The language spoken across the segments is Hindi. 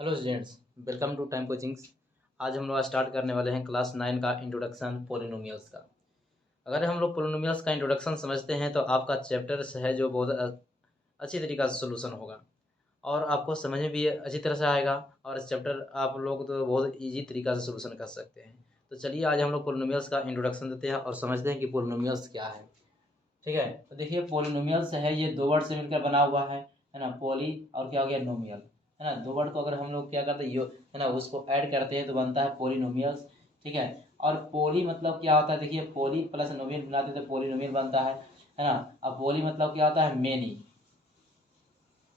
Hello students, welcome to Time Coachings. आज हम लोग स्टार्ट करने वाले हैं क्लास 9 का इंट्रोडक्शन पोलिनोमियल्स का। अगर हम लोग पोलिनोमियल्स का इंट्रोडक्शन समझते हैं तो आपका चैप्टर है जो बहुत अच्छी तरीक़ा से सोल्यूशन होगा और आपको समझ में भी अच्छी तरह से आएगा और इस चैप्टर आप लोग तो बहुत ईजी तरीक़ा से सोल्यूशन कर सकते हैं। तो चलिए आज हम लोग पोलिनोमियल्स का इंट्रोडक्शन देते हैं और समझते हैं कि पोलिनोमियल्स क्या है। ठीक है, तो देखिए पोलिनोमियल्स है ये दो वर्ड से मिलकर बना हुआ है ना। पोली और क्या हो गया नोमियल, है ना। दो वर्ड को अगर हम लोग क्या करते हैं है ना, उसको ऐड करते हैं तो बनता है पोलिनोमियल्स। ठीक है, और पोली मतलब क्या होता है, देखिए पोली प्लस नोमियल मिलाते तो पोलिनोमियल बनता है ना। अब पोली मतलब क्या होता है मेनी,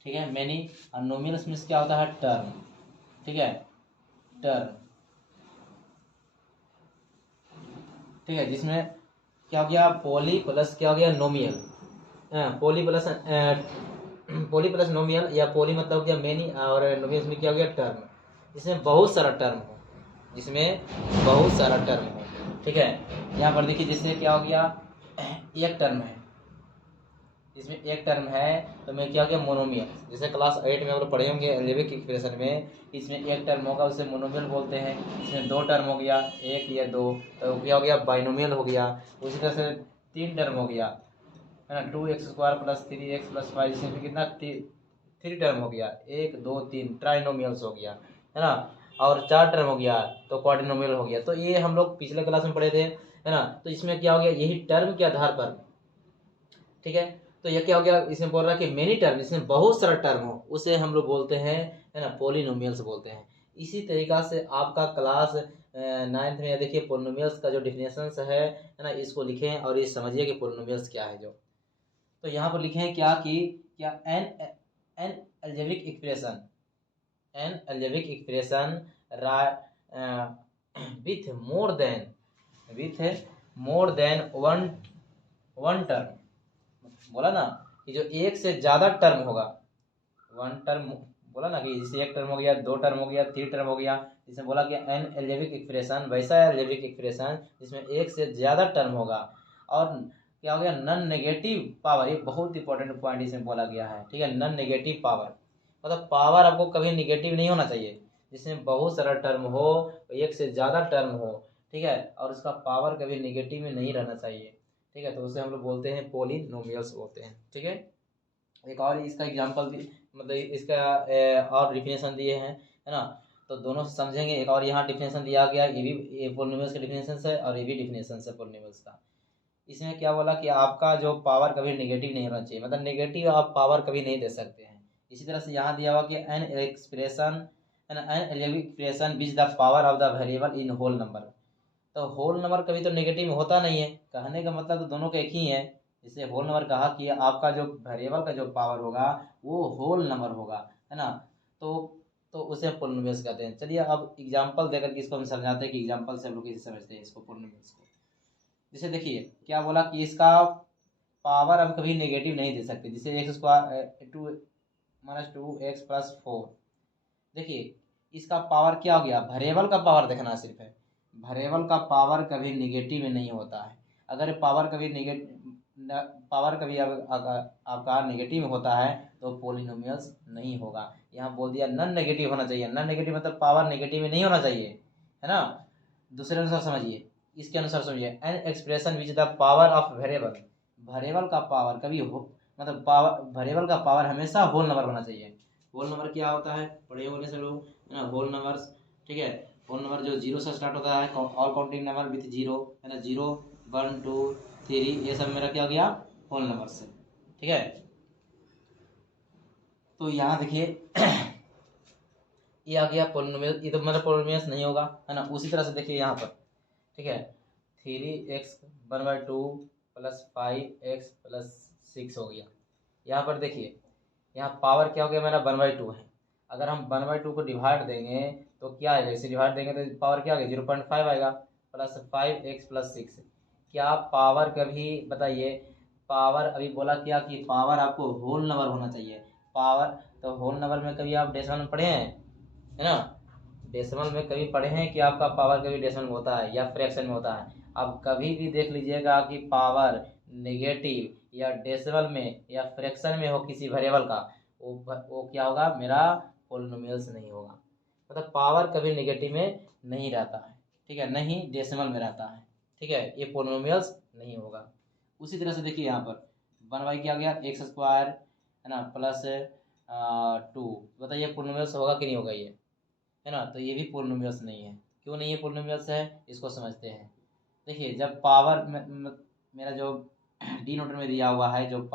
ठीक है मेनी। और नोमियल्स मीन्स क्या होता है टर्म, ठीक है टर्म, ठीक है। जिसमें क्या हो गया पोली प्लस क्या हो गया नोमियल, पोली प्लस नोमियल या पोली मतलब क्या मेनी और नोमियल में क्या हो गया टर्म, जिसमें बहुत सारा टर्म हो, जिसमें बहुत सारा टर्म हो। ठीक है, यहाँ पर देखिए जैसे क्या हो गया एक टर्म है, इसमें एक टर्म है तो मैं क्या हो गया मोनोमियल। जैसे क्लास 8 में आप लोग पढ़े होंगे एल्जेब्रिक इक्वेशन में, इसमें एक टर्म होगा उसे मोनोमियल बोलते हैं। इसमें दो टर्म हो गया एक या दो तो क्या हो गया बाइनोमियल हो गया। उसी तरह से तीन टर्म हो गया है ना, 2x² प्लस 3x प्लस 5, जिसमें कितना थ्री टर्म हो गया, एक दो तीन ट्राइनोमियल्स हो गया, है ना। और चार टर्म हो गया तो क्वाड्रिनोमियल हो गया। तो ये हम लोग पिछले क्लास में पढ़े थे, है ना। तो इसमें क्या हो गया यही टर्म के आधार पर, ठीक है। तो ये क्या हो गया, इसमें बोल रहा है कि मेनी टर्म, इसमें बहुत सारा टर्म हो उसे हम लोग बोलते हैं, है ना, पोलिनोमियल्स बोलते हैं। इसी तरीका से आपका क्लास 9th में देखिए पोलिनोमियल्स का जो डिफिनेशन है ना, इसको लिखें और ये समझिए कि पोलिनोमियल्स क्या है। जो तो यहाँ पर लिखे हैं क्या कि क्या an an algebraic expression, an algebraic expression with more than, with more than one one term, बोला ना कि जो एक से ज़्यादा टर्म होगा, वन टर्म बोला ना कि जैसे एक टर्म हो गया दो टर्म हो गया थ्री टर्म हो गया, जिसमें बोला कि एन एल्जेब्रिक एक्सप्रेशन वैसा एल्जेब्रिक एक्सप्रेशन जिसमें एक से ज़्यादा टर्म होगा और क्या हो गया नॉन नेगेटिव पावर। ये बहुत इंपॉर्टेंट पॉइंट इसमें बोला गया है, ठीक है। नॉन नेगेटिव पावर मतलब पावर आपको कभी निगेटिव नहीं होना चाहिए, जिसमें बहुत सारा टर्म हो, एक से ज़्यादा टर्म हो, ठीक है, और उसका पावर कभी निगेटिव में नहीं रहना चाहिए, ठीक है। तो उसे हम लोग बोलते हैं पोलिनोमियल्स बोलते हैं, ठीक है। एक और इसका एग्जांपल भी मतलब इसका और डिफिनेशन दिए हैं, है ना। तो दोनों से समझेंगे। एक और यहाँ डिफिनेशन दिया गया, ये भी पोलिनोमियल्स का डिफिनेशन है और ये भी डिफिनेशन है पोलिनोमियल्स का। इसमें क्या बोला कि आपका जो पावर कभी नेगेटिव नहीं होना चाहिए, मतलब नेगेटिव आप पावर कभी नहीं दे सकते हैं। इसी तरह से यहाँ दिया हुआ कि an expression, an expression which the power of the variable in whole number. तो होल नंबर कभी तो नेगेटिव होता नहीं है, कहने का मतलब तो दोनों का एक ही है। जैसे होल नंबर कहा कि आपका जो वेरिएबल का जो पावर होगा वो होल नंबर होगा, है ना। तो तो उसे पोलिनोमियल्स कहते हैं। चलिए अब एग्जांपल देकर के इसको हम समझाते हैं कि एग्जांपल से हम लोग कैसे समझते हैं इसको पोलिनोमियल्स को। जैसे देखिए क्या बोला कि इसका पावर अब कभी नेगेटिव नहीं दे सकते। जैसे x² 2 - 2x + 4, देखिए इसका पावर क्या हो गया, वेरिएबल का पावर देखना सिर्फ है, वेरिएबल का पावर कभी निगेटिव में नहीं होता है। अगर पावर कभी पावर कभी अगर आपका नेगेटिव होता है तो पोलिनोमियल्स नहीं होगा। यहाँ बोल दिया नॉन नेगेटिव होना चाहिए, नॉन नेगेटिव मतलब पावर नेगेटिव में नहीं होना चाहिए, है ना। दूसरे अनुसार समझिए, इसके अनुसार समझिए N expression which the power of variable, variable का पावर कभी हो मतलब पावर, वेरिएबल का पावर हमेशा होल नंबर होना चाहिए। होल नंबर क्या होता है पढ़े होने से लोग, है ना, होल नंबर्स, ठीक है। होल नंबर जो जीरो से स्टार्ट होता है, all counting number with zero, है ना, 0 1 2 3, ये सब मेरा क्या हो गया होल नंबर से, ठीक है। तो यहाँ देखिए ये आ गया पोलिनोमियल, ये तो मेरा पोलिनोमियल्स नहीं होगा, है ना। उसी तरह से देखिए यहाँ पर, ठीक है 3x1/2 + 5x + 6 हो गया। यहाँ पर देखिए यहाँ पावर क्या हो गया मेरा 1/2 है। अगर हम 1/2 को डिवाइड देंगे तो क्या आएगा, इसे डिवाइड देंगे तो पावर क्या आएगा 0.5 आएगा, प्लस 5x + 6। क्या पावर कभी बताइए, पावर अभी बोला क्या कि पावर आपको होल नंबर होना चाहिए। पावर तो होल नंबर में कभी आप डेसिमल में पढ़े हैं, है ना। डेसिमल में कभी पढ़े हैं कि आपका पावर कभी डेसिमल में होता है या फ्रैक्शन में होता है। अब कभी भी देख लीजिएगा कि पावर नेगेटिव या डेसिमल में या फ्रैक्शन में हो किसी वेरिएबल का, वो क्या होगा मेरा पोलिनोमियल्स नहीं होगा। मतलब पावर कभी नेगेटिव में नहीं रहता है, ठीक है, नहीं डेसिमल में रहता है, ठीक है, ये पोलिनोमियल्स नहीं होगा। उसी तरह से देखिए यहाँ पर 1/, क्या आ गया एक्स स्क्वायर, है ना, प्लस 2, बताइए पोलिनोमियल्स होगा कि नहीं होगा ये, है ना, तो ये भी पोलिनोमियल्स नहीं है। क्यों नहीं है पोलिनोमियल्स है, इसको समझते हैं। देखिए जब पावर मेरा जो डी नोटर में दिया हुआ है, जो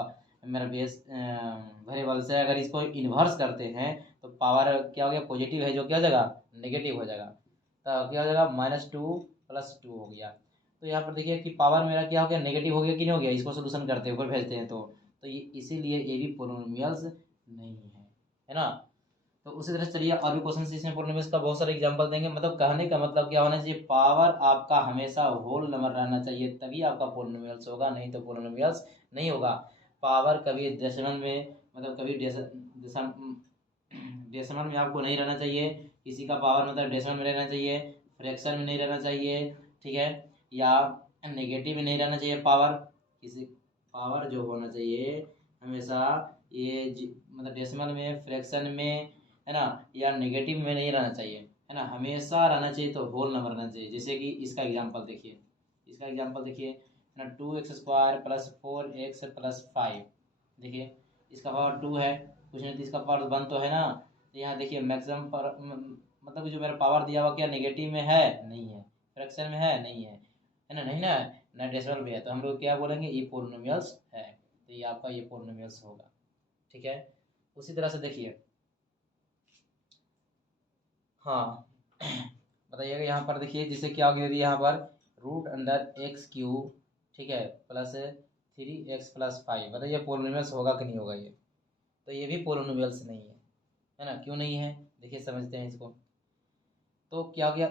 मेरा बेस वेरिएबल से अगर इसको इन्वर्स करते हैं तो पावर क्या हो गया, पॉजिटिव है जो क्या हो जाएगा, नेगेटिव हो जाएगा, तो क्या हो जाएगा -2 + 2 हो गया। तो यहाँ पर देखिए कि पावर मेरा क्या हो गया, नेगेटिव हो गया कि नहीं हो गया, इसको सोल्यूशन करते हैं ऊपर भेजते हैं तो ये इसीलिए ये भी पोलिनोमियल्स नहीं है ना। तो उसी तरह चलिए और भी क्वेश्चन इसमें पोलिनोमियल्स का बहुत सारे एग्जांपल देंगे। मतलब कहने का मतलब क्या होना चाहिए, पावर आपका हमेशा होल नंबर रहना चाहिए, तभी आपका पोलिनोमियल्स होगा, नहीं तो पोलिनोमियल्स नहीं होगा। पावर कभी डेसिमल में, मतलब कभी डेसिमल में आपको नहीं रहना चाहिए, किसी का पावर मतलब डेसिमल में रहना चाहिए, फ्रैक्शन में नहीं रहना चाहिए, ठीक है, या नेगेटिव में नहीं रहना चाहिए। पावर किसी पावर जो होना चाहिए हमेशा ये मतलब डेसिमल में, फ्रैक्शन में, है ना, या नेगेटिव में नहीं रहना चाहिए, है ना, हमेशा रहना चाहिए तो होल नंबर रहना चाहिए। जैसे कि इसका एग्जांपल देखिए, है ना, 2x² + 4x + 5, देखिए इसका पावर 2 है, कुछ नहीं तो इसका पावर 1 तो है ना। तो यहाँ देखिए मैक्सिमम पर मतलब जो मेरा पावर दिया हुआ क्या नेगेटिव में है, नहीं है, फ्रैक्शन में है, नहीं है ना, नहीं ना डेसिमल में है, तो हम लोग क्या बोलेंगे, ये पोलिनोमियल्स है, तो ये आपका ये पोलिनोमियल्स होगा, ठीक है। उसी तरह से देखिए, हाँ बताइएगा यहाँ पर देखिए, जैसे क्या हो गया यहाँ पर √x³, ठीक है, +3x + 5, बताइए पोलिनोमियल्स होगा कि नहीं होगा ये, तो ये भी पोलिनोमियल्स नहीं है ना। क्यों नहीं है, देखिए समझते हैं इसको। तो क्या हो गया,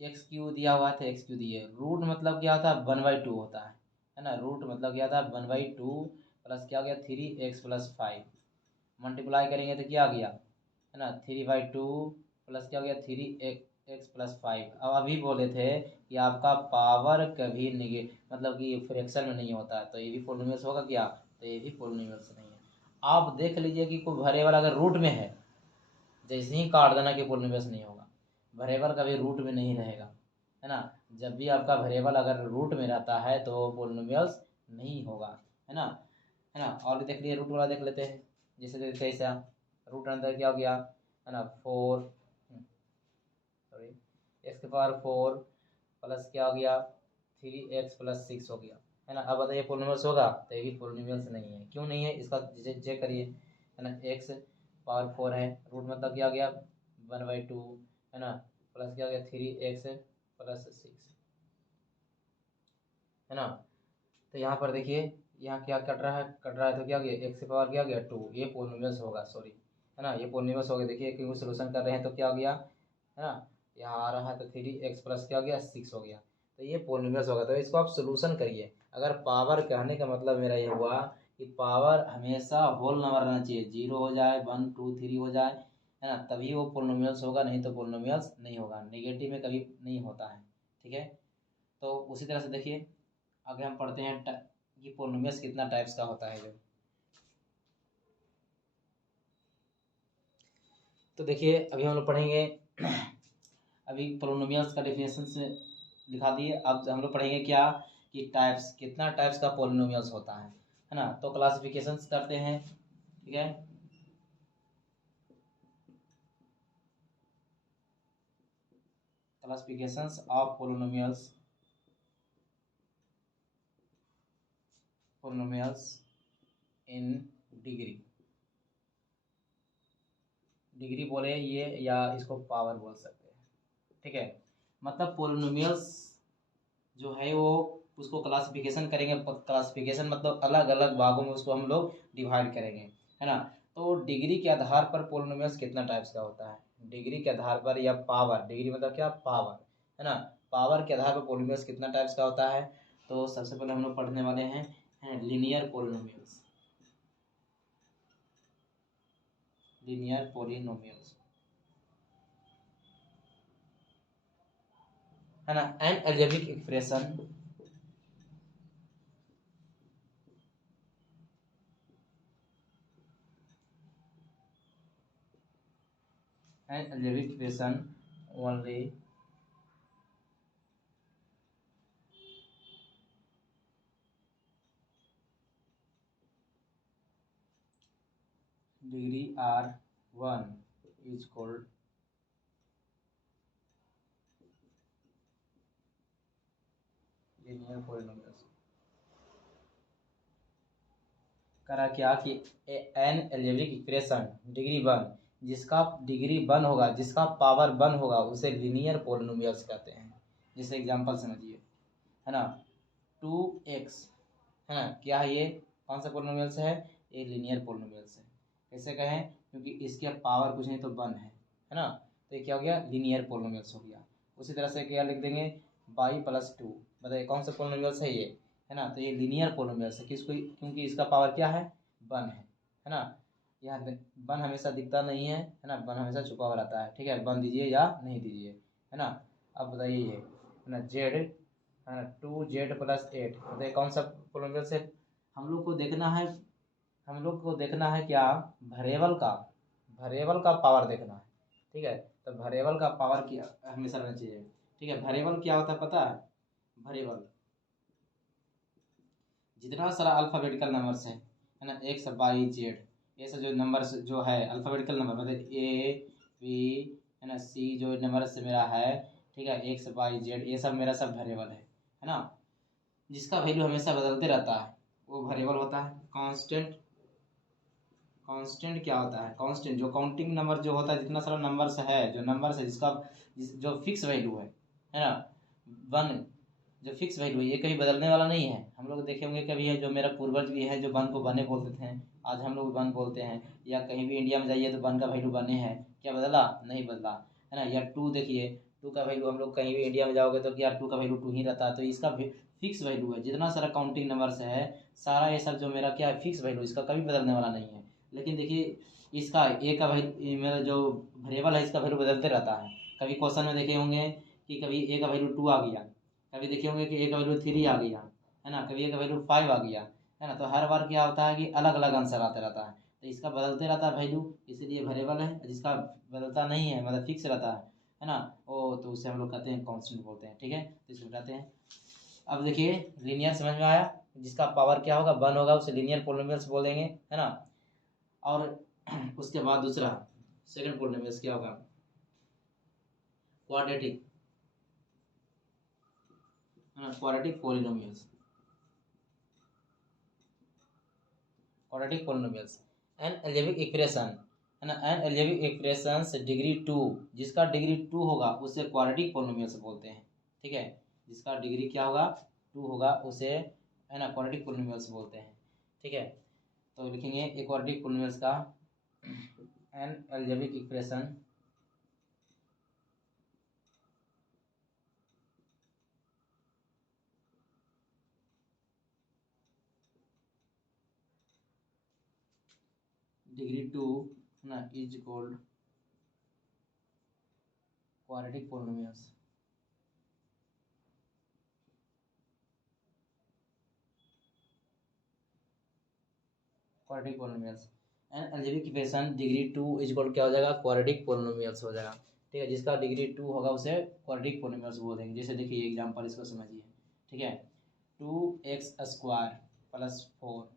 x³ दिया हुआ था, x³ दिए, रूट मतलब क्या होता है, 1/2 होता है ना, रूट मतलब क्या था 1/2 प्लस क्या हो गया 3x + 5, मल्टीप्लाई करेंगे तो क्या आ गया, है ना, 3/2 प्लस क्या हो गया 3x + 5। अब अभी बोले थे कि आपका पावर कभी मतलब कि फ्रैक्शन में नहीं होता है, तो ये भी पोलिनोमियल्स होगा क्या, तो ये भी पोलिनोमियल्स नहीं है। आप देख लीजिए कि कोई वेरिएबल अगर रूट में है, जैसे ही काट देना कि पोलिनोमियल्स नहीं होगा, वेरिएबल कभी रूट में नहीं रहेगा, है ना। जब भी आपका वेरिएबल अगर रूट में रहता है तो पोलिनोमियल्स नहीं होगा, है ना। और भी देख लिए, रूट वाला देख लेते हैं, जैसे देखते हैं ऐसा, रूट अंदर क्या हो गया, है ना, 4 सॉरी x⁴ प्लस क्या हो गया 3x + 6 हो गया, है ना। अब बताइए पोलिनोमियल्स होगा, तो ये भी पोलिनोमियल्स नहीं है। क्यों नहीं है, इसका चेक करिए, है ना, x⁴ है, रूट मतलब क्या हो गया 1/2, है ना, प्लस क्या हो गया 3x + 6, है ना। तो यहाँ पर देखिए, यहाँ क्या कट रहा है तो क्या हो गया x⁴ क्या हो गया 2, ये पोलिनोमियल्स होगा, सॉरी, है ना, ये पोलिनोमियल्स हो गया। देखिए क्योंकि सोल्यूशन कर रहे हैं तो क्या हो गया, है ना, यहाँ आ रहा है तो 3x प्लस क्या हो गया 6 हो गया, तो ये पोलिनोमियल्स होगा। तो इसको आप सोल्यूशन करिए। अगर पावर कहने का मतलब मेरा ये हुआ कि पावर हमेशा होल नंबर रहना चाहिए, 0 हो जाए, 1 2 3 हो जाए, है ना, तभी वो पोलिनोमियल्स होगा, नहीं तो पोलिनोमियल्स नहीं होगा, नेगेटिव में कभी नहीं होता है, ठीक है। तो उसी तरह से देखिए आगे हम पढ़ते हैं कि पोलिनोमियल्स कितना टाइप्स का होता है जो। तो देखिए अभी हम लोग पढ़ेंगे अभी पोलिनोमियल्स का डेफिनेशन से दिखा दिए। अब हम लोग पढ़ेंगे क्या कि टाइप्स, कितना टाइप्स का पोलिनोमियल्स होता है ना। तो क्लासिफिकेशंस करते हैं, ठीक है। Classifications of polynomials in degree, degree बोले ये, या इसको पावर बोल सकते हैं, ठीक है। मतलब पोलिनोमियल्स जो है वो उसको क्लासिफिकेशन करेंगे, क्लासिफिकेशन मतलब अलग अलग भागों में उसको हम लोग डिवाइड करेंगे, है ना। तो डिग्री के आधार पर पोलिनोमियल्स कितना टाइप्स का होता है, डिग्री के आधार पर, या पावर, डिग्री मतलब क्या, पावर, है ना, पावर के आधार पर पोलिनोमियल्स कितना टाइप्स का होता है। तो सबसे पहले हम लोग पढ़ने वाले हैं लीनियर पोलिनोमियल्स, लीनियर पोलिनोमियल्स, है ना, N algebraic expression, an algebraic equation only degree R1 is called linear polynomials. करा क्या कि एन अलजेब्रिक इक्वेशन डिग्री 1, जिसका डिग्री 1 होगा, जिसका पावर 1 होगा, उसे लीनियर पॉलिनोमियल्स कहते हैं। जैसे एग्जांपल समझिए, है ना, 2x, है ना, क्या है ये, कौन सा पॉलिनोमियल्स है, ये लीनियर पॉलिनोमियल्स है। कैसे कहें, क्योंकि इसके पावर कुछ नहीं तो 1 है ना, तो ये क्या हो गया, लीनियर पॉलिनोमियल्स हो गया। उसी तरह से क्या लिख देंगे, y+2, बताइए कौन सा पॉलिनोमियल्स है ये, है ना, तो ये लीनियर पॉलिनोमियल्स है। किसको, क्योंकि इसका पावर क्या है, 1 है ना। यहाँ 1 हमेशा दिखता नहीं है ना, 1 हमेशा छुपा हुआ रहता है। ठीक है, 1 दीजिए या नहीं दीजिए, है ना। अब बताइए ये, है ना, z, है ना, 2z+8, बताइए कौन सा पॉलिनोमियल्स है। हम लोग को देखना है क्या, वेरिएबल का पावर देखना है। ठीक है, तो वेरिएबल का पावर क्या हमेशा रहना चाहिए। ठीक है, वेरिएबल क्या होता है पता है, वेरिएबल जितना सारा अल्फाबेटिकल नंबर्स है ना, एक्स वाई जेड, ये सब जो नंबर्स जो है अल्फाबेटिकल नंबर, मतलब ए बी, है ना, सी, जो नंबर्स मेरा है, ठीक है, एक्स वाई जेड, ये सब मेरा सब वेरिएबल है ना। जिसका वैल्यू हमेशा बदलते रहता है वो वेरिएबल होता है। कांस्टेंट क्या होता है, कांस्टेंट जो काउंटिंग नंबर जो होता है, जितना सारा नंबर्स है, जिसका जो फिक्स वैल्यू है ना, 1, जो फिक्स वैल्यू है, ये कभी बदलने वाला नहीं है। हम लोग देखे होंगे कभी है, जो मेरा पूर्वज भी है, जो 1 को बने बोलते थे, आज हम लोग 1 बोलते हैं। या कहीं भी इंडिया में जाइए तो 1 का वैल्यू बने है, क्या बदला, नहीं बदला, है ना। या 2 देखिए, 2 का वैल्यू हम लोग कहीं भी इंडिया में जाओगे तो क्या 2 का वैल्यू 2 ही रहता है। तो इसका फिक्स वैल्यू है। जितना सारा काउंटिंग नंबर्स है, सारा ये सब जो मेरा क्या है, फिक्स वैल्यू, इसका कभी बदलने वाला नहीं है। लेकिन देखिए इसका ए का वैल्यू, मेरा जो वेरिएबल है, इसका वैल्यू बदलते रहता है। कभी क्वेश्चन में देखे होंगे कि कभी ए का वैल्यू 2 आ गया, कभी देखे होंगे कि ए का वैल्यू 3 आ गया, है ना, कभी ए का वैल्यू 5 आ गया, है ना। तो हर बार क्या होता है कि अलग अलग आंसर आता रहता है। तो इसका बदलते रहता है वैल्यू, इसीलिए वेरिएबल है। जिसका बदलता नहीं है, मतलब फिक्स रहता है ना, वो तो उसे हम लोग कहते हैं कांस्टेंट बोलते हैं। ठीक है, तो इसको कहते हैं। अब देखिए लीनियर समझ में आया, जिसका पावर क्या होगा, 1 होगा, उसे लीनियर पॉलिनोमियल्स बोलेंगे, है ना। और उसके बाद दूसरा सेकंड पॉलिनोमियल्स क्या होगा, क्वाड्रेटिक, है ना, quadratic polynomials, N algebraic equation, है ना, एन अलजेब्रिक इक्वेशंस डिग्री 2, जिसका डिग्री 2 होगा उसे क्वाड्रेटिक पॉलिनोमियल्स बोलते हैं। ठीक है, जिसका डिग्री क्या होगा, 2 होगा, उसे, है ना, क्वाड्रेटिक पॉलिनोमियल्स बोलते हैं। ठीक है, तो लिखेंगे एक क्वाड्रेटिक पॉलिनोमियल्स का एन अलजेब्रिक इक्वेशन डिग्री 2, है ना, is called quadratic polynomials. Quadratic polynomials, N algebraic equation degree 2 is equal क्या हो जाएगा, क्वाड्रेटिक पॉलिनोमियल्स हो जाएगा। ठीक है, जिसका डिग्री 2 होगा उसे क्वाड्रेटिक पॉलिनोमियल्स बोल देंगे। जैसे देखिए एग्जांपल, इसको समझिए। ठीक है, 2x² + 4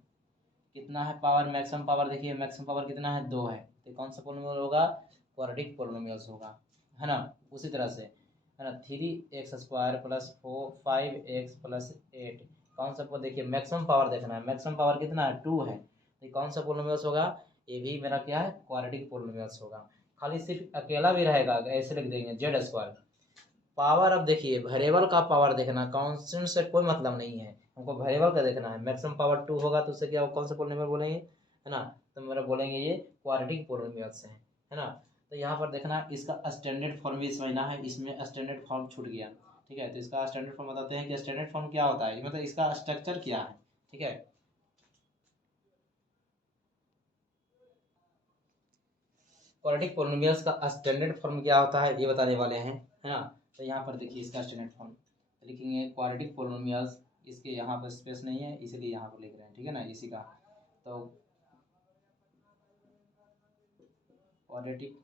कितना है पावर, मैक्सिमम पावर, देखिए मैक्सिमम पावर कितना है, 2 है। तो कौन सा पॉलिनोमियल होगा, क्वाड्रेटिक पॉलिनोमियल्स होगा, है ना। उसी तरह से, है ना, 3x² + 4 5x + 8, कौन सा, देखिए मैक्सिमम पावर देखना है, मैक्सिमम पावर कितना है, 2 है। तो कौन सा पॉलिनोमियल्स होगा, ये भी मेरा क्या है, क्वाड्रेटिक पॉलिनोमियल्स होगा। खाली सिर्फ अकेला भी रहेगा, ऐसे लिख देंगे z²। पावर, अब देखिए वेरिएबल का पावर देखना, कांस्टेंट से कोई मतलब नहीं है, हमको वेरिएबल का देखना है। मैक्सिमम पावर 2 होगा तो उसे क्या, कौन सा पॉलिनोमियल बोलेंगे, है ना, तो मेरा बोलेंगे ये क्वाड्रेटिक पॉलिनोमियल्स है ना। तो यहाँ पर देखना, इसका स्टैंडर्ड फॉर्म भी समझना है, इसमें स्टैंडर्ड फॉर्म छूट गया। ठीक है, तो इसका स्टैंडर्ड फॉर्म बताते हैं कि स्टैंडर्ड फॉर्म क्या होता है, मतलब इसका स्ट्रक्चर क्या है। ठीक है, क्वाड्रेटिक पॉलिनोमियल्स का स्टैंडर्ड फॉर्म क्या होता है ये बताने वाले हैं, है ना। तो यहाँ पर देखिए इसका स्टैंडर्ड फॉर्म लिखेंगे, क्वाड्रेटिक पॉलिनोमियल्स, इसके यहाँ पर स्पेस नहीं है इसलिए यहाँ पर लिख रहे हैं। ठीक है ना, इसी का, तो quadratic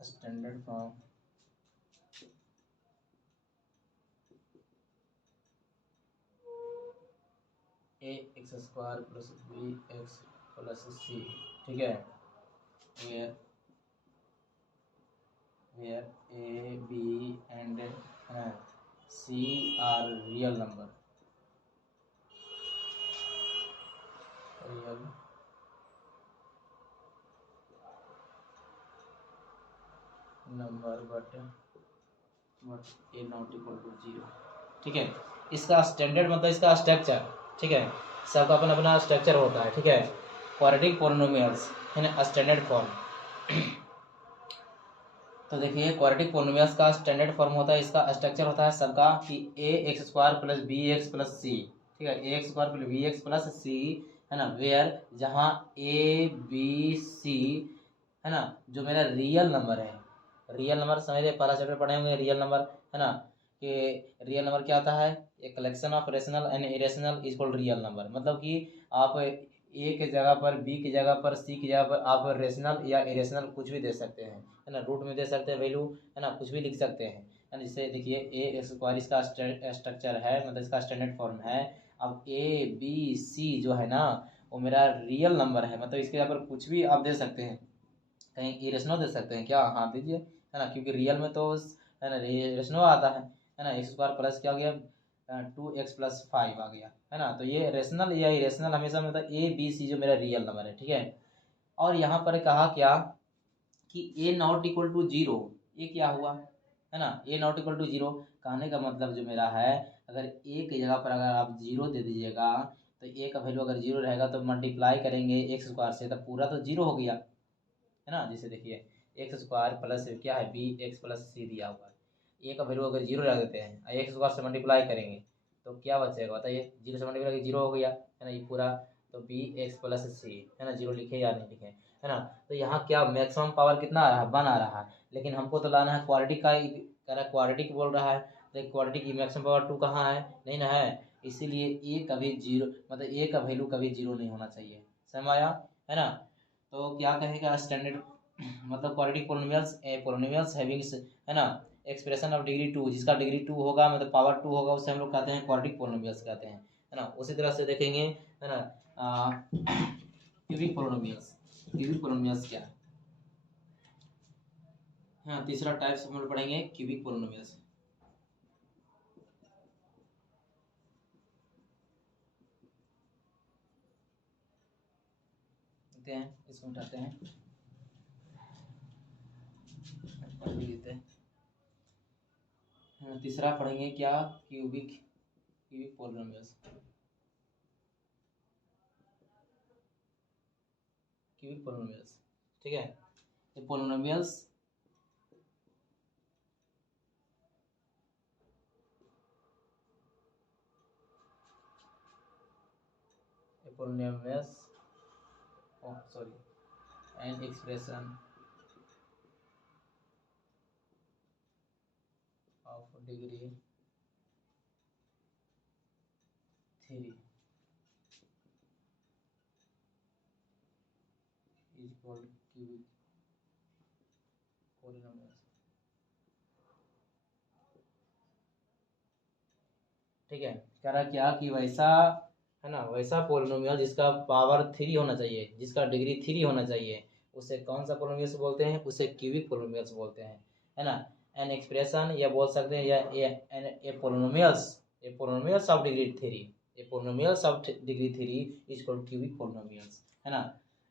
standard form a x square plus b x plus c, ठीक है, where a b and c are real number but a not equal to 0, ठीक है। इसका स्टैंडर्ड मतलब इसका स्ट्रक्चर, ठीक है, सबका अपना अपना स्ट्रक्चर होता है, ठीक है। क्वाड्रेटिक पोलिनोमियल्स है ना स्टैंडर्ड फॉर्म। तो देखिए क्वाड्रेटिक पोलिनोमियल्स का स्टैंडर्ड फॉर्म होता है, इसका स्ट्रक्चर होता है सबका कि a x square plus b x plus c, ठीक है, a x square plus b x plus c, है ना, वेयर जहाँ ए बी सी है ना जो मेरा रियल नंबर है। रियल नंबर समझिए, पहला चैप्टर पढ़े होंगे रियल नंबर, है ना, कि रियल नंबर क्या होता है, a collection of rational and irrational is called real number. मतलब कि आप ए की जगह पर, बी की जगह पर, सी की जगह पर आप रेशनल या इरेशनल कुछ भी दे सकते हैं, है ना, रूट में दे सकते हैं वैल्यू, है ना, कुछ भी लिख सकते हैं, है ना। जैसे देखिए ए एक्स स्क्वायर इसका स्ट्रक्चर है, मतलब इसका स्टैंडर्ड फॉर्म है। अब ए बी सी जो है ना वो मेरा रियल नंबर है, मतलब इसके यहाँ पर कुछ भी आप दे सकते हैं, कहीं इरेशनल दे सकते हैं क्या, हाँ दीजिए, है ना, क्योंकि रियल में तो है ना इरेशनल आता है ना। एक्स स्क्वायर प्लस क्या हो गया 2x प्लस 5 आ गया, है ना। तो ये रेशनल या इरेशनल हमेशा मतलब ए बी सी जो मेरा रियल नंबर है, ठीक है। और यहाँ पर कहा क्या कि ए नॉट इक्वल टू 0, ये क्या हुआ, है ना, ए नॉट इक्वल टू 0 कहने का मतलब जो मेरा है, अगर ए की जगह पर अगर आप 0 दे दीजिएगा तो ए का वैल्यू अगर 0 रहेगा तो मल्टीप्लाई करेंगे एक्स स्क्वायर से तो पूरा तो 0 हो गया, है ना। जैसे देखिए एक्स स्क्वायर प्लस क्या है बी एक्स प्लस सी दिया हुआ है, ए का वैल्यू अगर 0 रख देते हैं एक्स स्क्वायर से मल्टीप्लाई करेंगे तो क्या बचेगा बताइए, 0 से मल्टीप्लाई 0 हो गया, है ना, ये पूरा। तो बी एक्स प्लस सी, है ना, 0 लिखे या नहीं लिखे, है ना। तो यहाँ क्या मैक्सिमम पावर कितना आ रहा है 1 आ रहा है, लेकिन हमको तो लाना है क्वाड्रेटिक का, कह रहा है क्वाड्रेटिक बोल रहा है, लेकिन क्वाड्रेटिक की मैक्सिमम पावर 2 कहाँ है, नहीं ना है, इसीलिए ए कभी 0 मतलब ए का वैल्यू कभी 0 नहीं होना चाहिए, समझ आया, है ना। तो क्या कहेगा स्टैंडर्ड मतलब क्वाड्रेटिक पोलिनोमियल्स हैविंग, है ना, एक्सप्रेशन ऑफ डिग्री 2, जिसका डिग्री 2 होगा मतलब पावर 2 होगा उसे हम लोग कहते हैं क्वाड्रेटिक पोलिनोमियल्स कहते हैं, है ना। उसी तरह से देखेंगे, है ना, क्यूबिक पोलिनोमियल्स। क्यूबिक पोलिनोमियल्स क्या है, हाँ, तीसरा टाइप्स हम लोग पढ़ेंगे क्यूबिक पोलिनोमियल्स। देखते हैं, इसमें उठाते हैं, लेते हैं, तीसरा पढ़ेंगे क्या, cubic cubic polynomials. Cubic polynomials, ठीक है, ये polynomials polynomials an expression of degree 3 is called cubic polynomials, ठीक है। कह रहा क्या कि वैसा, है ना, वैसा पोलिनोमियल जिसका पावर 3 होना चाहिए, जिसका डिग्री 3 होना चाहिए, उसे कौन सा पोलिनोमियल्स बोलते हैं, उसे क्यूबिक पोलिनोमियल्स बोलते हैं, है ना। एन एक्सप्रेशन या बोल सकते हैं या a polynomials of degree 3, a polynomials of degree 3 is called cubic polynomials, है ना।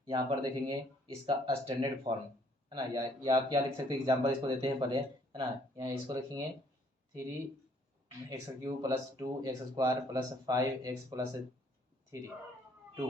यहाँ पर देखेंगे इसका स्टैंडर्ड फॉर्म, है ना, या क्या लिख सकते हैं, एग्जाम्पल इसको देते हैं पहले, है ना। यहाँ इसको लिखेंगे 3x³ plus 2x² plus 5x plus 2,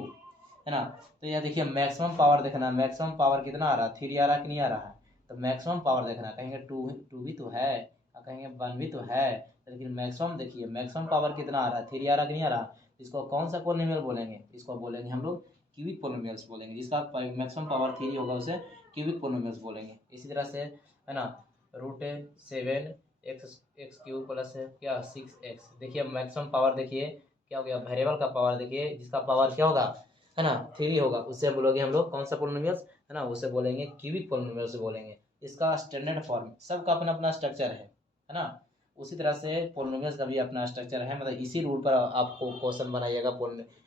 है ना। तो यह देखिए मैक्सिमम पावर देखना, मैक्सिमम पावर कितना आ रहा है, 3 आ रहा है कि नहीं आ रहा है, तो मैक्सिमम पावर देखना, कहेंगे 2 भी तो है और कहेंगे 1 भी तो है, लेकिन मैक्सिमम देखिए मैक्सिमम पावर कितना आ रहा है, 3 आ रहा कि नहीं आ रहा। इसको कौन सा पोलिनोमियल बोलेंगे, इसको बोलेंगे हम लोग क्यूबिक पोलिनोमियल्स बोलेंगे, जिसका मैक्सिमम पावर 3 होगा उसे क्यूबिक पोलिनोमियल्स बोलेंगे। इसी तरह से, है ना, √7 x³ प्लस क्या 6x, देखिए मैक्सिमम पावर देखिए क्या हो गया, वेरिएबल का पावर देखिए जिसका पावर क्या होगा, है ना 3 होगा, उससे बोलोगे हम लोग कौन सा पोलिनोमियल्स, है ना, उसे बोलेंगे क्यूबिक पोलिनोमियल्स बोलेंगे। इसका स्टैंडर्ड फॉर्म, सबका अपना अपना स्ट्रक्चर है ना। उसी तरह से पोलिनोमियल्स का भी अपना स्ट्रक्चर है, मतलब इसी रूल पर आपको क्वेश्चन बनाइएगा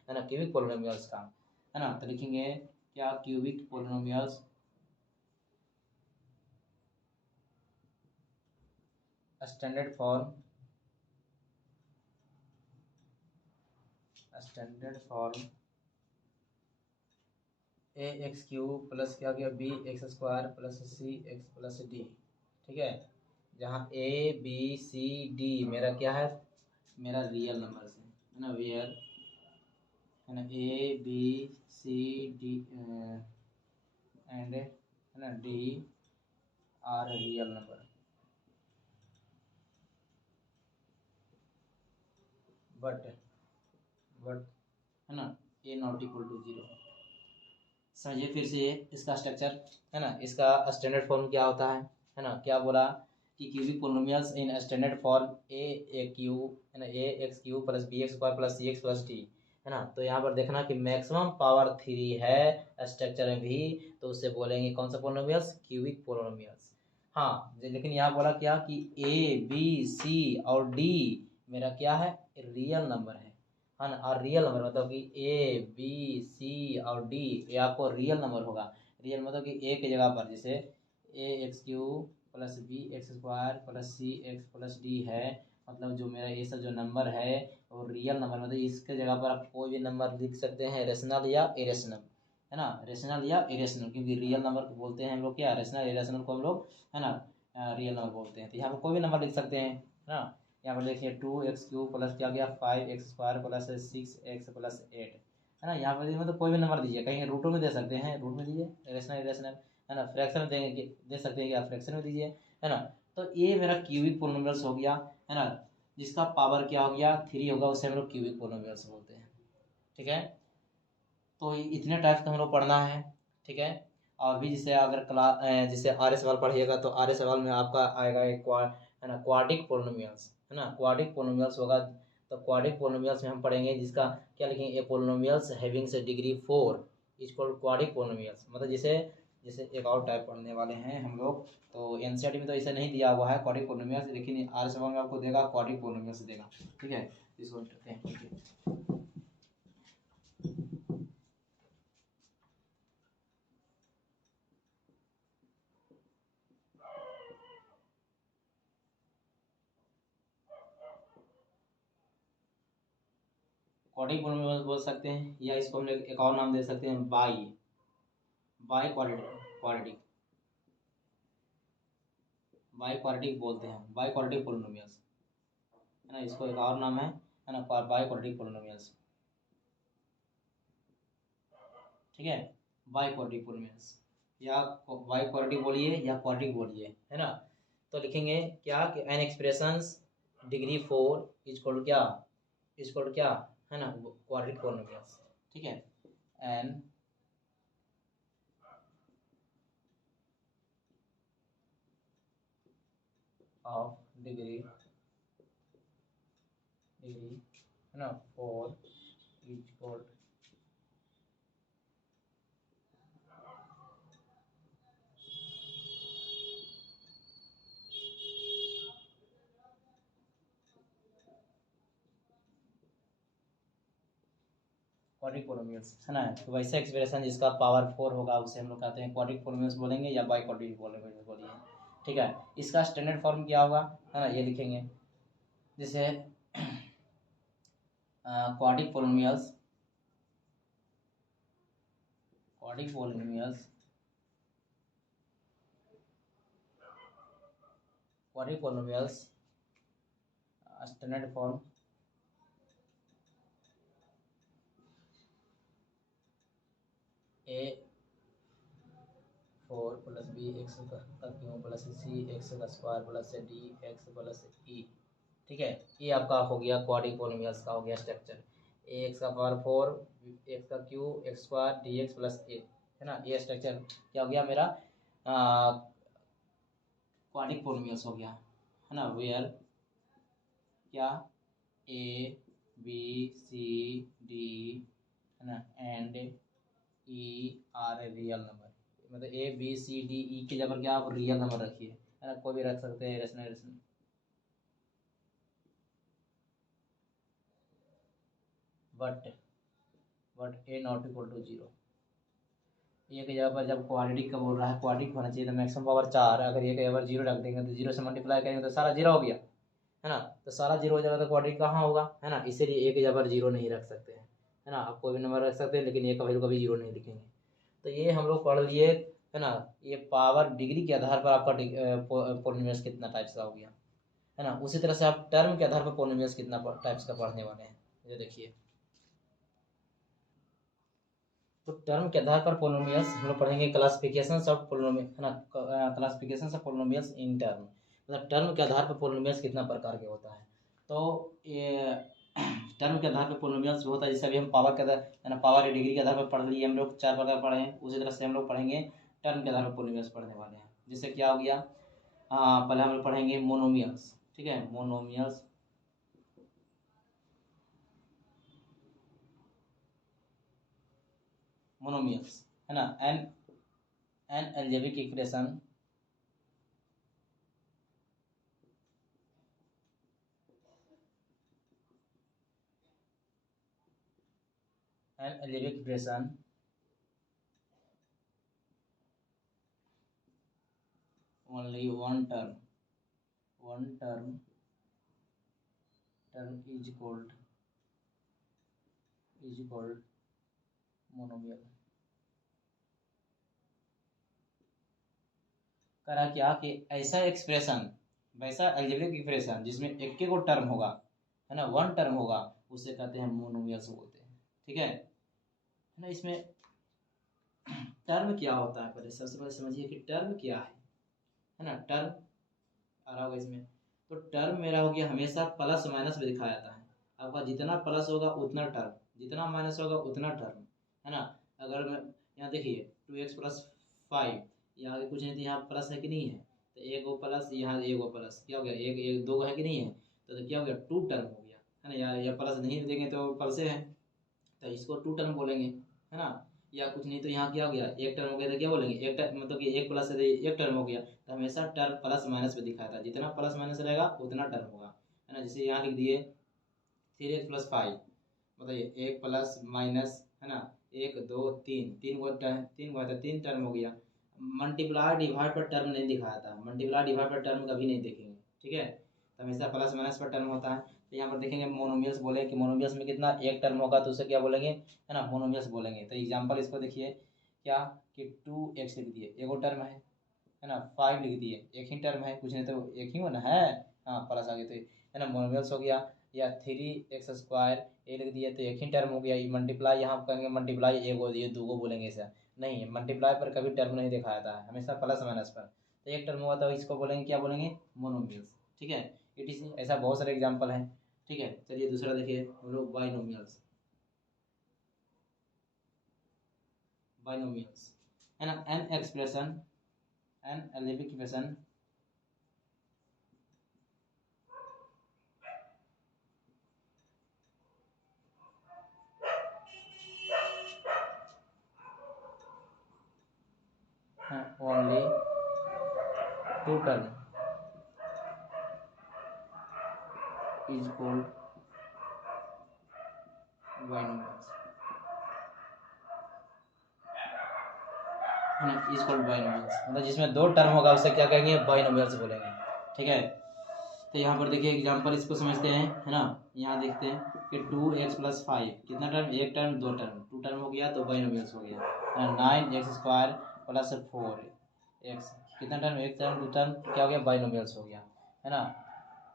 है ना, क्यूबिक पोलिनोमियल्स का, है ना। तो लिखेंगे क्या, cubic polynomials standard form a x cube plus क्या हो गया B x square plus c x plus D, ठीक है। जहाँ ए बी सी डी मेरा क्या है, मेरा रियल नंबर है ना, वेयर है ना, a b c d and है ना d are real number, but है ना ए नॉट इक्वल टू 0। समझिए फिर से इसका स्ट्रक्चर, है ना। इसका स्टैंडर्ड फॉर्म क्या होता है ना, क्या बोला कि cubic polynomials in standard form a cube है ना, a x cube plus b x square plus c x plus d, है ना। तो यहाँ पर देखना कि मैक्सिमम पावर 3 है स्ट्रक्चर में भी, तो उससे बोलेंगे कौन सा पोलिनोमियल्स, क्यूबिक पोलिनोमियल्स। हाँ, लेकिन यहाँ बोला क्या कि ए बी सी और डी मेरा क्या है, रियल नंबर है ना। और रियल नंबर मतलब कि ए बी सी और डी ये आपको रियल नंबर होगा। रियल मतलब कि ए की जगह पर जैसे a x cube plus b x square plus c x plus d है, मतलब जो मेरा ये सब जो नंबर है वो रियल नंबर, मतलब इसके जगह पर आप कोई भी नंबर लिख सकते हैं, रेशनल या इरेशनल, है ना, रेशनल या इरेशनल, क्योंकि रियल नंबर को बोलते हैं हम लोग क्या, रेशनल इरेशनल को हम लोग है ना रियल नंबर बोलते हैं। तो यहाँ पर कोई भी नंबर लिख सकते हैं, है ना। यहाँ पर देखिए 2x³ प्लस क्या गया 5x square plus 6x plus 8, है ना। यहाँ पर मतलब कोई भी नंबर दीजिए, कहीं रूटों में दे सकते हैं, रूट में दीजिए रेशनल इरेशनल, है ना। फ्रैक्शन में देंगे, दे सकते हैं क्या, फ्रैक्शन में दीजिए, है ना। तो ये मेरा क्यूबिक पोलिनोमियल्स हो गया, है ना। जिसका पावर क्या हो गया 3 होगा, उसे हम लोग क्यूबिक पोलिनोमियल्स बोलते हैं, ठीक है। तो इतने टाइप्स का हम लोग पढ़ना है, ठीक है। और भी जैसे अगर जैसे आर्य सवाल पढ़िएगा तो आर्य सवाल में आपका आएगा एक है ना क्वाड्रिक पोलिनोमियल्स, है ना, क्वाड्रिक पोलिनोमियल्स होगा। तो क्वाड्रिक पोलिनोमियल्स में हम पढ़ेंगे जिसका क्या लिखेंगे, ए पोलिनोमियल्स हैविंग से degree 4 is called quadric polynomials. मतलब जैसे जैसे एक और टाइप पढ़ने वाले हैं हम लोग, तो एनसीईआरटी में तो ऐसा नहीं दिया हुआ है क्वाड्रिक पोलिनोमियल्स, लेकिन आर्य सवाल में आपको देगा क्वाड्रिक पोलिनोमियल्स देगा, ठीक है। इसको करते हैं, ठीक है। क्वाड्रिक पोलिनोमियल्स बोल सकते हैं, या इसको हम लोग एक और नाम दे सकते हैं by by quadratic by quadratic बोलते हैं, बाई क्वाड्रेटिक पोलिनोमियल्स, है ना। इसको एक और नाम है ना बाई क्वाड्रेटिक पोलिनोमियल्स, ठीक है। बाई क्वाड्रेटिक पोलिनोमियल्स या बाई क्वाड्रेटिक बोलिए या क्वाड्रेटिक बोलिए, है ना। तो लिखेंगे क्या कि an expressions degree 4 is equal क्या, इज इक्वल क्या, है ना क्वाड्रेटिक पोलिनोमियल्स, ठीक है। एन ऑफ डिग्री है ना 4 इज इक्वल क्वाड्रिक पोलिनोमियल्स, है ना। तो वैसे एक्सप्रेशन जिसका पावर 4 होगा उसे हम लोग कहते हैं क्वाड्रिक पोलिनोमियल्स बोलेंगे या बाई क्वाड्रिक पोलिनोमियल्स बोलिए, ठीक है। इसका स्टैंडर्ड फॉर्म क्या होगा, है ना, ये लिखेंगे जैसे quadric polynomials standard form a 4 plus b x का क्यू प्लस सी एक्स का square plus d x plus e, ठीक है। ये आपका हो गया क्वाड्रिक पोलिनोमियल्स का हो गया स्ट्रक्चर, ए एक्स का पावर 4 एक्स का cube x square d x plus a, है ना। ये स्ट्रक्चर क्या हो गया मेरा क्वाड्रिक पोलिनोमियल्स हो गया, है ना। वेयर क्या ए बी सी डी, है ना, and E R a real number, मतलब ए बी सी डी ई की जगह क्या आप रियल नंबर रखिए, है ना, कोई भी रख सकते हैं, rational. But a not equal to 0, a की जगह पर जब क्वाड्रेटिक का बोल रहा है, क्वाड्रेटिक होना चाहिए, तो मैक्सिमम पावर 4, अगर ए की जगह पर 0 रख देंगे तो 0 से मल्टीप्लाई करेंगे तो सारा 0 हो गया, है ना, तो सारा 0 हो जाएगा तो क्वाड्रेटिक कहाँ होगा, है ना, इसीलिए ए की जगह पर 0 नहीं रख सकते हैं, है ना, आप कोई भी नंबर रख सकते हैं लेकिन ए का वैल्यू कभी 0 नहीं लिखेंगे। तो ये हम लोग पढ़ लिए, है ना, ये पावर डिग्री के आधार पर आपका पॉलिनोमियल्स कितना टाइप्स का हो गया, है ना। उसी तरह से आप टर्म के आधार पर पॉलिनोमियल्स कितना टाइप्स का पढ़ने वाले हैं, ये देखिए। तो टर्म के आधार पर पॉलिनोमियल्स हम लोग पढ़ेंगे क्लासिफिकेशंस ऑफ पॉलिनोमियल, है ना, classifications of polynomials in term, मतलब टर्म के आधार पर पॉलिनोमियल्स कितना प्रकार के होता है। तो ये टर्म के आधार पर पॉलिनोमियल्स होता है, जैसे अभी हम पावर के आधार, है ना, पावर या डिग्री के आधार पर पढ़ लिए हम लोग, 4 प्रकार पढ़े हैं, उसी तरह से हम लोग पढ़ेंगे टर्म के आधार पर पॉलिनोमियल्स पढ़ने वाले हैं। जैसे क्या हो गया, पहले हम लोग पढ़ेंगे मोनोमियल्स, ठीक है, मोनोमियल्स, मोनोमियल्स, है ना, N algebraic equation, N algebraic equation only one term is called monomial. करा क्या कि ऐसा एक्सप्रेशन, वैसा अलजेब्रिक एक्सप्रेशन जिसमें एक को टर्म होगा, है ना, वन टर्म होगा, उसे कहते हैं मोनोमियल्स बोलते हैं, ठीक है ना। इसमें टर्म क्या होता है, पहले सबसे पहले समझिए कि टर्म क्या है ना, टर्म आ रहा होगा इसमें। तो टर्म मेरा हो गया हमेशा प्लस माइनस में दिखाया जाता है, आपका जितना प्लस होगा उतना टर्म, जितना माइनस होगा उतना टर्म, है ना। अगर मैं यहाँ देखिए 2x+5, यहाँ आगे कुछ नहीं, तो यहाँ प्लस है कि नहीं है, तो एक वो प्लस, यहाँ एक वो प्लस, क्या हो गया, एक एक दो है कि नहीं है, तो क्या हो गया, 2 टर्म हो गया, है ना। या प्लस नहीं देंगे तो प्लस है, तो इसको 2 टर्म बोलेंगे, है ना। या कुछ नहीं तो यहाँ क्या हो गया, एक टर्म हो गया, तो क्या बोलेंगे, एक टर्म, मतलब कि एक प्लस है एक टर्म हो गया, तो हमेशा टर्म प्लस माइनस में दिखाता है, जितना प्लस माइनस रहेगा उतना टर्म होगा, है ना। जैसे यहाँ लिख दिए 3x+5, मतलब एक प्लस माइनस, है ना, 1 2 3, तीन टर्म हो गया। मल्टीप्लाई डिवाइड पर टर्म नहीं दिखाया था, मल्टीप्लाई डिवाइड पर टर्म कभी नहीं देखेंगे, ठीक है, तो हमेशा प्लस माइनस पर टर्म होता है। तो यहाँ पर देखेंगे मोनोमियल्स बोले कि मोनोमियल्स में कितना एक टर्म होगा तो उसे क्या बोलेंगे, है ना, मोनोमियल्स बोलेंगे। तो एग्जांपल इसको देखिए क्या, कि 2x लिख दिए, एक और टर्म है ना, 5 लिख दिए, एक ही टर्म है, कुछ नहीं तो एक ही होना है, हाँ प्लस आगे तो, है ना, मोनोमियल्स हो गया। या 3x² ये लिख दिए तो एक ही टर्म हो गया। ये मल्टीप्लाई, यहाँ कहेंगे मल्टीप्लाई एक हो दिए, दो बोलेंगे ऐसा नहीं, मल्टीप्लाई पर कभी टर्म नहीं दिखाया था, हमेशा प्लस माइनस पर। तो एक टर्म हुआ तो इसको बोलेंगे, क्या बोलेंगे, मोनोमियल्स, ठीक है। इट इज ऐसा बहुत सारे एग्जाम्पल हैं, ठीक है। चलिए दूसरा देखिए हम लोग बाइनोमियल्स, बाइनोमियल्स, है ना, N expression, an algebraic expression only 2 term is called binomials, है ना, is called binomials, मतलब जिसमें 2 टर्म होगा उसे क्या कहेंगे, बाइनोमियल्स बोलेंगे, ठीक है। तो यहाँ पर देखिए एग्जांपल इसको समझते हैं, है ना। यहाँ देखते हैं कि 2x+5 कितना टर्म, एक टर्म, 2 टर्म, 2 टर्म हो गया तो बाइनोमियल्स हो गया। 9x² + 4x कितना टर्म, एक टर्म, 2 टर्म, क्या हो गया, बाइनोमियल्स हो गया, है ना।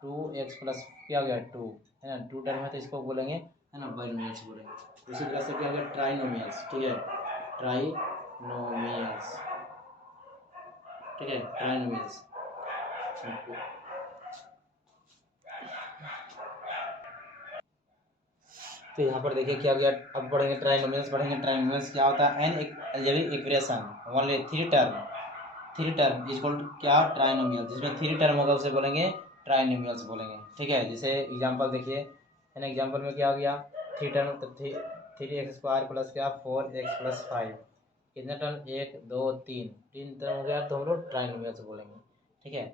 2x+ क्या हो गया 2, है ना, 2 टर्म है तो इसको बोलेंगे, है ना, बाइनोमियल्स बोलेंगे। उसी तरह से क्या हो गया, ट्राइनोमियल्स, ठीक है, ट्राइनोमियल्स, ठीक है, ट्राइनोमियल्स। तो यहाँ पर देखिए क्या हो गया, अब पढ़ेंगे ट्राइनोमियल्स, पढ़ेंगे ट्राइनोमियल्स क्या होता है, एन एक algebraic equation only 3 term is called क्या, ट्राइनोमियल, जिसमें 3 टर्म होगा उसे बोलेंगे ट्राइनोमियल्स बोलेंगे, ठीक है। जैसे एग्जांपल देखिए, है ना, एग्जांपल में क्या हो गया, 3 टर्म, तो 3x² + क्या 4x+5 कितने टर्म, 1 2 3, 3 टर्म हो गया तो हम लोग ट्राइनोमियल्स बोलेंगे। ठीक है,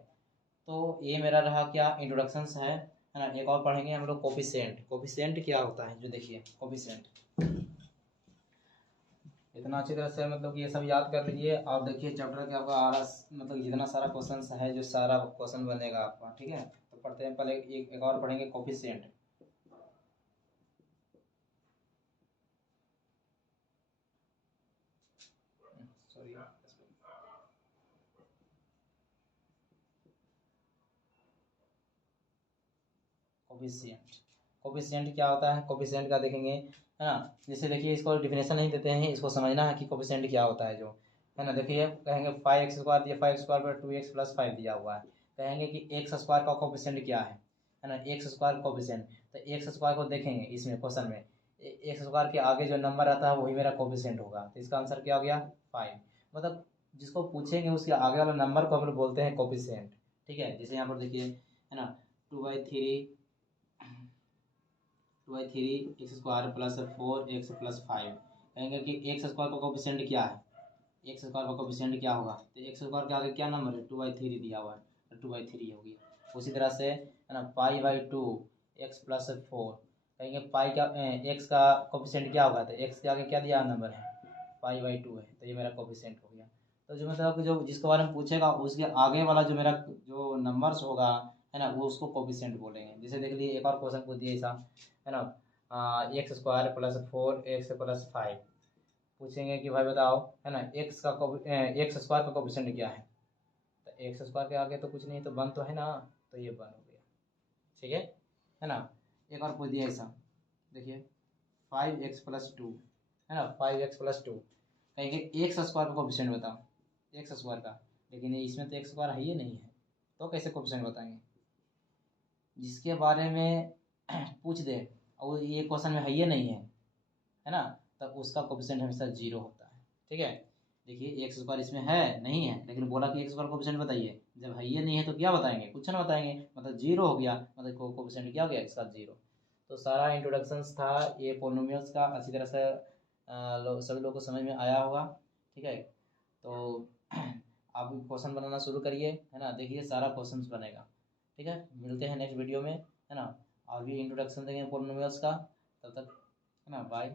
तो ये मेरा रहा क्या, इंट्रोडक्शंस है ना। एक और पढ़ेंगे हम लोग कोफिशिएंट। कोफिशिएंट क्या होता है, जो देखिए कोफिशिएंट, इतना अच्छी तरह से मतलब कि ये सब याद कर लीजिए। और देखिए चैप्टर के आपका मतलब जितना सारा क्वेश्चन है, जो सारा क्वेश्चन बनेगा आपका। ठीक है, तो पढ़ते हैं पहले एक और पढ़ेंगे कोफिशिएंट। Sorry, coefficient. कोफिशिएंट क्या होता है, कोफिशिएंट का देखेंगे है ना। जैसे देखिए इसको डिफिनेशन नहीं देते हैं, इसको समझना है कि कोफिशिएंट क्या होता है, जो है ना। देखिए कहेंगे 5x² दिया, 5x² पर 2x + 5 दिया हुआ है। कहेंगे कि एक्स स्क्वायर का कोफिशिएंट क्या है ना, एक्स स्क्वायर कोफिशिएंट। तो एक्स स्क्वायर को देखेंगे इसमें क्वेश्चन में, एक्स स्क्वायर के आगे जो नंबर आता है वही मेरा कोफिशिएंट होगा। तो इसका आंसर क्या हो गया, 5। मतलब जिसको पूछेंगे उसके आगे वाला नंबर को हम लोग बोलते हैं कोफिशिएंट। ठीक है, जैसे यहाँ पर देखिए है ना, 2/3 एक्स स्क्वायर प्लस 4x + 5। कहेंगे कि एक्स स्क्वायर का कोफिशिएंट क्या है, एक्स स्क्वायर का कोफिशिएंट क्या होगा। तो एक्स स्क्वायर के आगे क्या नंबर है, 2/3 दिया हुआ है, तो 2/3 हो गया। उसी तरह से है ना, π/2 x + 4। कहेंगे पाई का एक्स का कोफिशिएंट क्या होगा, तो एक्स के आगे क्या दिया नंबर है, π/2 है, तो ये मेरा कोफिशिएंट हो गया। तो जो मतलब कि जो जिसके बारे में पूछेगा उसके आगे वाला जो मेरा जो नंबर्स होगा है ना, वो उसको कोफिशिएंट बोलेंगे। जैसे देख लीजिए एक और क्वेश्चन पूछ दिया ऐसा है ना, एक्स स्क्वायर प्लस 4x + 5। पूछेंगे कि भाई बताओ है ना, एक्स स्क्वायर का कोफिशिएंट क्या है। तो एक्स स्क्वायर के आगे तो कुछ नहीं, तो 1 तो है ना, तो ये 1 हो गया। ठीक है ना। एक और पूछ दिया ऐसा, देखिए 5x + 2 है ना, 5x + 2। कहेंगे एक्स स्क्वायर का कोफिशिएंट बताओ, एक्स स्क्वायर का। लेकिन इसमें तो एक्स स्क्वायर है ही नहीं है, तो कैसे कोफिशिएंट बताएंगे। जिसके बारे में पूछ दे और ये क्वेश्चन में है ही नहीं है ना, तब उसका कोफिशिएंट हमेशा 0 होता है। ठीक है, देखिए एक्स स्क्वायर इसमें है नहीं है, लेकिन बोला कि एक्स स्क्वायर कोफिशिएंट बताइए, जब है ये नहीं है तो क्या बताएंगे, कुछ ना बताएंगे, मतलब 0 हो गया, मतलब कोफिशिएंट क्या हो गया इसका, 0। तो सारा इंट्रोडक्शंस था ये पोलिनोमियल्स का, अच्छी तरह से सभी लोगों को समझ में आया होगा। ठीक है, तो आप क्वेश्चन बनाना शुरू करिए है ना, देखिए सारा क्वेश्चंस बनेगा। ठीक है, मिलते हैं नेक्स्ट वीडियो में है ना, और भी इंट्रोडक्शन देंगे पोलिनोमियल्स का। तब तक है ना, बाय।